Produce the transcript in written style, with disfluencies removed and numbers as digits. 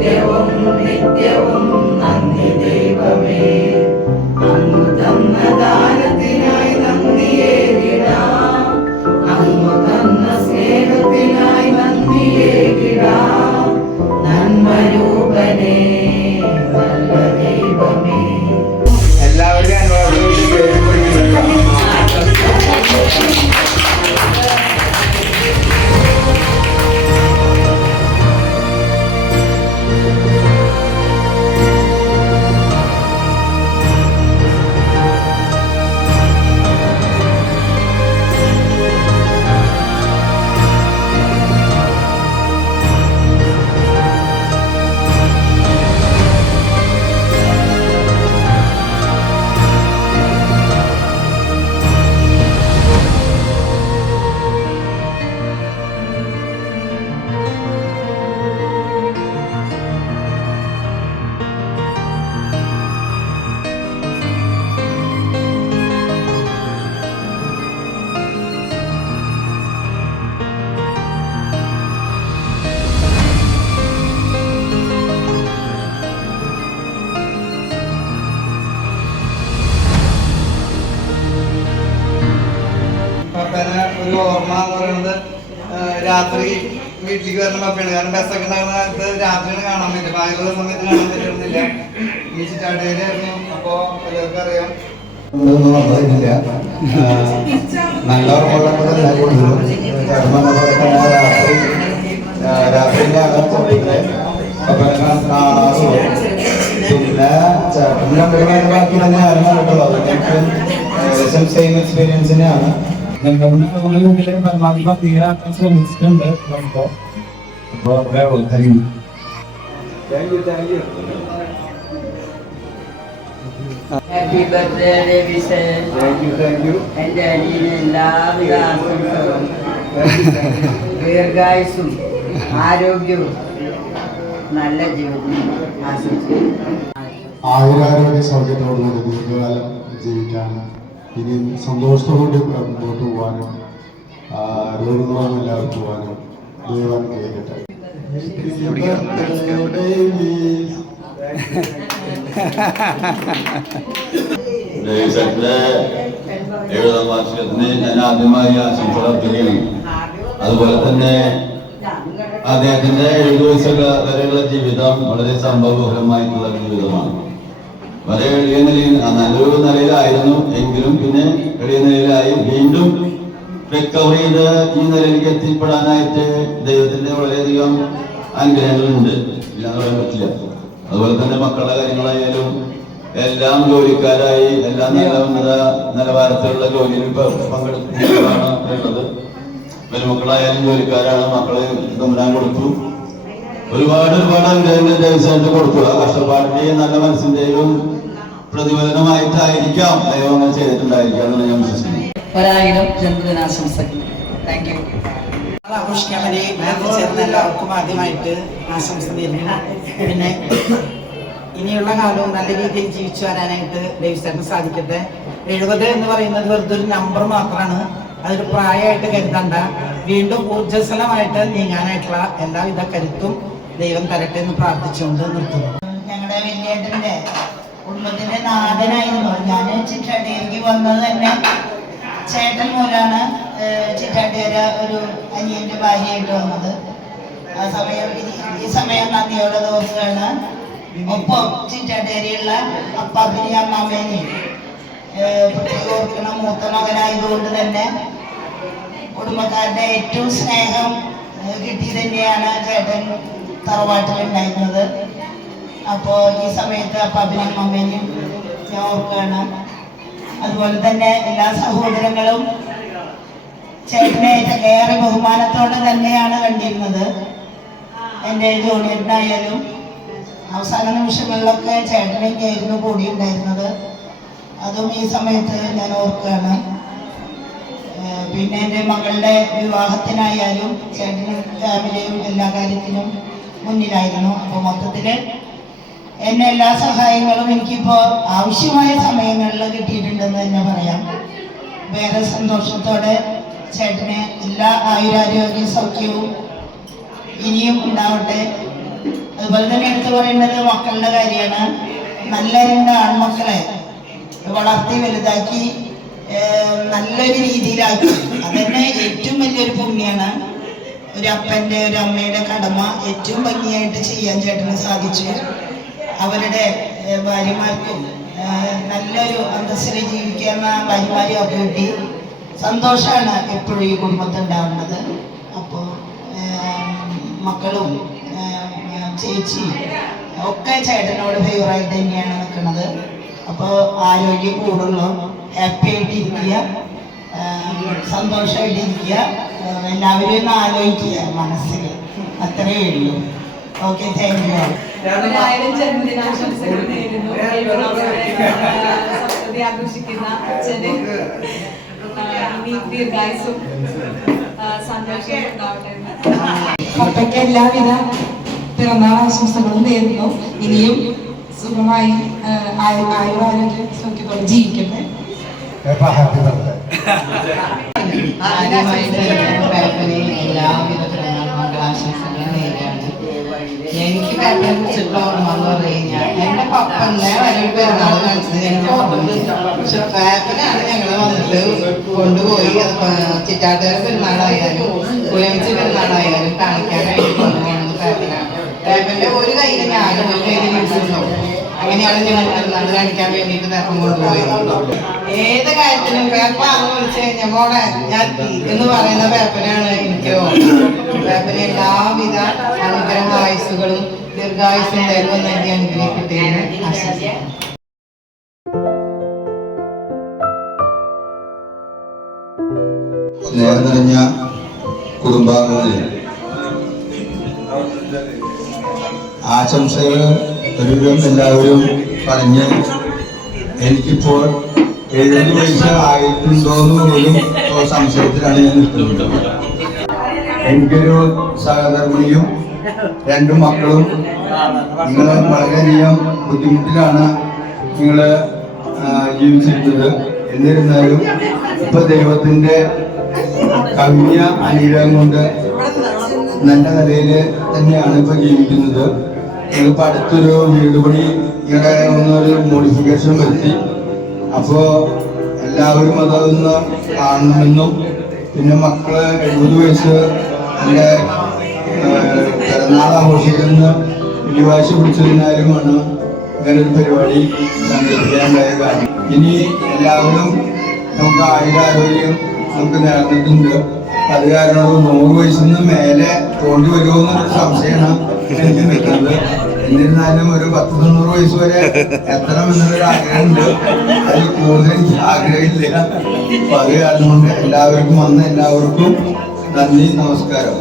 നിത്യവും നിത്യവും നന്ദി ദൈവമേ. അങ്ങ് തന്ന ദാനത്തിനായി നന്ദിയേകിടാം, അങ്ങ് തന്ന സ്നേഹത്തിനായി നന്ദിയേകിടാം. നന്മരൂപനേ നല്ല ദൈവമേ. എല്ലാവരുടെയും ഒരു ഓർമ്മ എന്ന് പറയുന്നത് രാത്രി വീട്ടിലേക്ക് വരുന്ന പപ്പയാണ്. കാരണം ബസ്സൊക്കെ ഉണ്ടാകുന്ന കാലത്ത് രാത്രിയാണ് കാണാൻ പറ്റും, ബാക്കിയുള്ള സമയത്ത് കാണാൻ പറ്റുന്നില്ല. ഈ ചിറ്റാട്ടേരിയായിരുന്നു. അപ്പോ എല്ലാവർക്കും അറിയാം നല്ല ഓർമ്മകളൊക്കെ രാത്രിന്റെ പിന്നെ ചേട്ടൻ ബാക്കി തന്നെ ആരും കേട്ടോ. അതൊക്കെ സെയിം എക്സ്പീരിയൻസ് തന്നെയാണ്. പരമാവധി ക്ലിയറാക്കാൻ ശ്രമിച്ചിട്ടുണ്ട്. ഹാപ്പി ബർത്ത്ഡേ ഡേവിസേ. എൻ്റെ അനിയന് എല്ലാവിധ ആശംസകളും, ദീർഘായുസ്സും ആരോഗ്യവും നല്ല ജീവിതം ആശംസിക്കുന്നു. ആയുരാരോഗ്യ സൗഖ്യത്തോടുകൂടി ദീർഘകാലം ജീവിക്കാനും ഇനി സന്തോഷത്തോടുകൂടി മുമ്പോട്ട് പോകാനും രോഗങ്ങളൊന്നും എല്ലാവരും പോകാനും ദൈവം കേൾക്കട്ടെ. എഴുപതാം വാർഷികത്തിന് ഞാൻ ആദ്യമായി ആശംസകൾ അർപ്പിക്കുകയാണ്. അതുപോലെ തന്നെ അദ്ദേഹത്തിന്റെ 70 വയസ്സുള്ള വരെയുള്ള ജീവിതം വളരെ സംഭവബഹുലമായിട്ടുള്ള ജീവിതമാണ്. വളരെ എളിയ നിലയിൽ നല്ലൊരു നിലയിലായിരുന്നു എങ്കിലും പിന്നെ എളിയ നിലയിലായി വീണ്ടും റിക്കവർ ചെയ്ത് ഈ നിലയിലേക്ക് എത്തിപ്പെടാനായിട്ട് ദൈവത്തിന്റെ വളരെയധികം അനുഗ്രഹങ്ങളുണ്ട്, ഇല്ലാന്ന് പറയാൻ പറ്റില്ല. അതുപോലെ തന്നെ മക്കളുടെ കാര്യങ്ങളായാലും എല്ലാം ജോലിക്കാരായി എല്ലാം നല്ല ഉന്നത നിലവാരത്തിലുള്ള ജോലിയിൽ പങ്കെടുക്കുന്നതാണ് ഉള്ളത്. മരുമക്കളായാലും ജോലിക്കാരാണ്. മക്കളെ തമ്പുരാൻ കൊടുത്തു. ഒരുപാട് അനുഗ്രഹങ്ങൾ ദൈവമായിട്ട് കൊടുത്തു. ആ കഷ്ടപ്പാടിന്റെയും നല്ല മനസ്സിന്റെയും പ്രതിഫലനമായിട്ടായിരിക്കാം ദൈവം അങ്ങനെ ചെയ്തിട്ടുണ്ടായിരിക്കാം എന്നാണ് ഞാൻ വിശ്വസിക്കുന്നത്. ഒരായിരം ജന്മദിനാശംസകൾ. Thank you. ആഘോഷിക്കാൻ വേണ്ടി ചേർന്ന എല്ലാവർക്കും ആദ്യമായിട്ട് ആശംസ നേരുന്നു. പിന്നെ ഇനിയുള്ള കാലവും നല്ല രീതിയിൽ ജീവിച്ചു വരാനായിട്ട് ഡേവിസേട്ടന് സാധിക്കട്ടെ. 70 എന്ന് പറയുന്നത് വെറുതെ ഒരു നമ്പർ മാത്രമാണ്, അതൊരു പ്രായമായിട്ട് കരുതണ്ട. വീണ്ടും ഊർജ്ജസ്വലമായിട്ട് നീങ്ങാനായിട്ടുള്ള എല്ലാവിധ കരുത്തും ദൈവം തരട്ടെ എന്ന് പ്രാർത്ഥിച്ചുകൊണ്ട് നിർത്തുന്നു. ഞങ്ങളുടെ വലിയേട്ടൻ്റെ കുടുംബത്തിന്റെ നാഥനായിരുന്നു. ഞാൻ ചിറ്റാട്ടേരിക്ക് വന്നത് തന്നെ ചേട്ടൻ മൂലമാണ്. ചിറ്റാട്ടേര ഒരു അനിയന്റെ ഭാര്യയായിട്ട് വന്നത്. ആ സമയം ഈ സമയം നന്ദിയോടെ ദിവസമാണ്. ഒപ്പം ചിറ്റാട്ടേരിയുള്ള അപ്പാപ്പിനെയും അമ്മാമ്മേനെയും പ്രത്യേകം ഓർക്കണം. മൂത്ത മകനായതുകൊണ്ട് തന്നെ കുടുംബക്കാരുടെ ഏറ്റവും സ്നേഹം കിട്ടി തന്നെയാണ് ചേട്ടൻ തറവാട്ടിലുണ്ടായിരുന്നത്. അപ്പോൾ ഈ സമയത്ത് അപ്പാപ്പിനെയും അമ്മേനെയും ഞാൻ ഓർക്കുകയാണ്. അതുപോലെ തന്നെ എല്ലാ സഹോദരങ്ങളും ചേട്ടനെ ഏറെ ബഹുമാനത്തോടെ തന്നെയാണ് കണ്ടിരുന്നത്. എൻ്റെ ജോലിയായാലും അവസാന നിമിഷങ്ങളിലൊക്കെ ചേട്ടനെയായിരുന്നു കൂടി ഉണ്ടായിരുന്നത്. അതും ഈ സമയത്ത് ഞാൻ ഓർക്കുകയാണ്. പിന്നെ എൻ്റെ മകളുടെ വിവാഹത്തിനായാലും ചേട്ടനും ഫാമിലിയും എല്ലാ കാര്യത്തിനും മുന്നിലായിരുന്നു. അപ്പോൾ മൊത്തത്തിൽ എന്നെ എല്ലാ സഹായങ്ങളും എനിക്കിപ്പോൾ ആവശ്യമായ സമയങ്ങളിൽ കിട്ടിയിട്ടുണ്ടെന്ന് തന്നെ പറയാം. വേറെ സന്തോഷത്തോടെ ചേട്ടന് എല്ലാ ആയുരാരോഗ്യ സൗഖ്യവും ഇനിയും ഉണ്ടാവട്ടെ. അതുപോലെ തന്നെ എടുത്തു പറയേണ്ടത് മക്കളുടെ കാര്യമാണ്. നല്ല 2 ആൺമക്കളെ വളർത്തി വലുതാക്കി നല്ലൊരു രീതിയിലാക്കി. അതന്നെ ഏറ്റവും വലിയൊരു പുണ്യാണ്. ഒരു അപ്പൻ്റെ ഒരു അമ്മയുടെ കടമ ഏറ്റവും ഭംഗിയായിട്ട് ചെയ്യാൻ ചേട്ടന് സാധിച്ചു. അവരുടെ ഭാര്യമാർക്കും നല്ലൊരു അന്തസ്സിൽ ജീവിക്കുന്ന ഭാര്യമാരെയും ഒക്കെ കിട്ടി. സന്തോഷമാണ് എപ്പോഴും ഈ കുടുംബത്തുണ്ടാവുന്നത്. അപ്പോൾ മക്കളും ചേച്ചി ഒക്കെ ചേട്ടനോട് ഫേവറായിട്ട് തന്നെയാണ് നിൽക്കുന്നത്. അപ്പോൾ ആരോഗ്യം കൂടുള്ളൂ, ഹാപ്പി ആയിട്ടിരിക്കുക, സന്തോഷമായിട്ടിരിക്കുക, എല്ലാവരും ഒന്ന് ആലോചിക്കുക മനസ്സിൽ, അത്രയേ ഉള്ളൂ. Okay, thank you. ജന്മദിനാശംസകൾ നേരുന്നു. സപ്തതി ആഘോഷിക്കുന്ന അച്ഛന് ഇനി ദീർഘായുസ്സും സന്തോഷവും ഉണ്ടാവട്ടെ. പപ്പയ്ക്ക് എല്ലാവിധ പിറന്നാൾ ആശംസകളും നേരുന്നു. ഇനിയും സുഖമായി ആയുരാരോഗ്യം നോക്കിക്കൊണ്ട് ജീവിക്കട്ടെ. Happy birthday. ആദ്യമായിട്ട് പേപ്പന് എല്ലാവിധ പിറന്നാൾ മംഗളാശംസകളും നേരുകയാണ്. എനിക്ക് പേപ്പനെ കുറിച്ചിട്ടുള്ള ഓർമ്മ എന്ന് പറഞ്ഞു കഴിഞ്ഞാൽ എൻ്റെ പപ്പന്നെ വലിയൊരു പിറന്നാൾ കാണിച്ചത് എനിക്ക് ഓർമ്മയുണ്ട്. പക്ഷെ പേപ്പനാണ് ഞങ്ങൾ വന്നിട്ട് കൊണ്ടുപോയി ചിറ്റാട്ടുകാര പെരുന്നാളായാലും കുലമിച്ച് പെരുന്നാളായാലും കാണിക്കാനായിട്ട് കൊണ്ടുപോകുന്നത് പേപ്പനാണ്. പേപ്പന്റെ ഒരു കയ്യിൽ ഞാനും ഒരു കയ്യിൽ യൂസുണ്ടാവും. അങ്ങനെയാണ് ഞങ്ങൾ പെരുന്നാൾ കാണിക്കാൻ വേണ്ടിയിട്ട് പേപ്പൻ കൊണ്ടുപോയത്. ഏത് കാര്യത്തിനും പേപ്പ അങ്ങ് വിളിച്ചു കഴിഞ്ഞാൽ മോളെ ഞാൻ എന്ന് പറയുന്ന പേപ്പനാണ് എനിക്ക് ഓർമ്മ. പേപ്പന് എല്ലാവിധ അനുഗ്രഹായുസ്സുകളും ദീർഘായുസ്സും ദൈവം നൽകി അനുഗ്രഹിക്കട്ടെ എന്ന് ആശംസിക്കുന്നു. സ്നേഹം നിറഞ്ഞ കുടുംബാംഗങ്ങളെ, ആശംസകൾ ഒരുവിധം എല്ലാവരും പറഞ്ഞ് എനിക്കിപ്പോൾ 70 വയസ്സ് ആയിട്ടുണ്ടോന്ന് പോലും സംശയത്തിലാണ് ഞാൻ നിൽക്കുന്നത്. എനിക്കൊരു സഹധർമ്മിണിയും 2 മക്കളും. നിങ്ങൾ വളരെയധികം ബുദ്ധിമുട്ടിലാണ് നിങ്ങൾ ജീവിച്ചിരുന്നത്. എന്നിരുന്നാലും ഇപ്പൊ ദൈവത്തിന്റെ കവിഞ്ഞ അനുഗ്രഹം കൊണ്ട് നല്ല നിലയിൽ തന്നെയാണ് ഇപ്പൊ ജീവിക്കുന്നത്. ഞങ്ങളിപ്പോൾ അടുത്തൊരു വീട് പണി ഇവിടെ ഒന്നൊരു മോഡിഫിക്കേഷൻ വരുത്തി. അപ്പോൾ എല്ലാവരും അതൊന്ന് കാണണമെന്നും പിന്നെ മക്കള് 70 വയസ്സ് എൻ്റെ പിറന്നാൾ ആഘോഷിക്കുന്ന വെള്ളിവാഴ്ച പിടിച്ചതിനാലുമാണ് ഇങ്ങനൊരു പരിപാടി സംഘടിപ്പിക്കാനുണ്ടായ കാര്യം. ഇനി എല്ലാവരും നമുക്ക് ആയുരാരോഗ്യം നമുക്ക് നേർന്നിട്ടുണ്ട്. അത് കാരണം 100 വയസ്സിന് മേലെ തോണ്ടി വരുമോ എന്നൊരു സംശയമാണ് എനിക്ക് നിൽക്കുന്നത്. എന്നിരുന്നാലും ഒരു 10-90 വയസ്സ് വരെ എത്തണം എന്നൊരു ആഗ്രഹമുണ്ട്. അതിൽ കൂടുതൽ എനിക്ക് ആഗ്രഹമില്ല. അപ്പൊ അത് കാരണം കൊണ്ട് എല്ലാവർക്കും വന്ന് എല്ലാവർക്കും നന്ദി, നമസ്കാരം.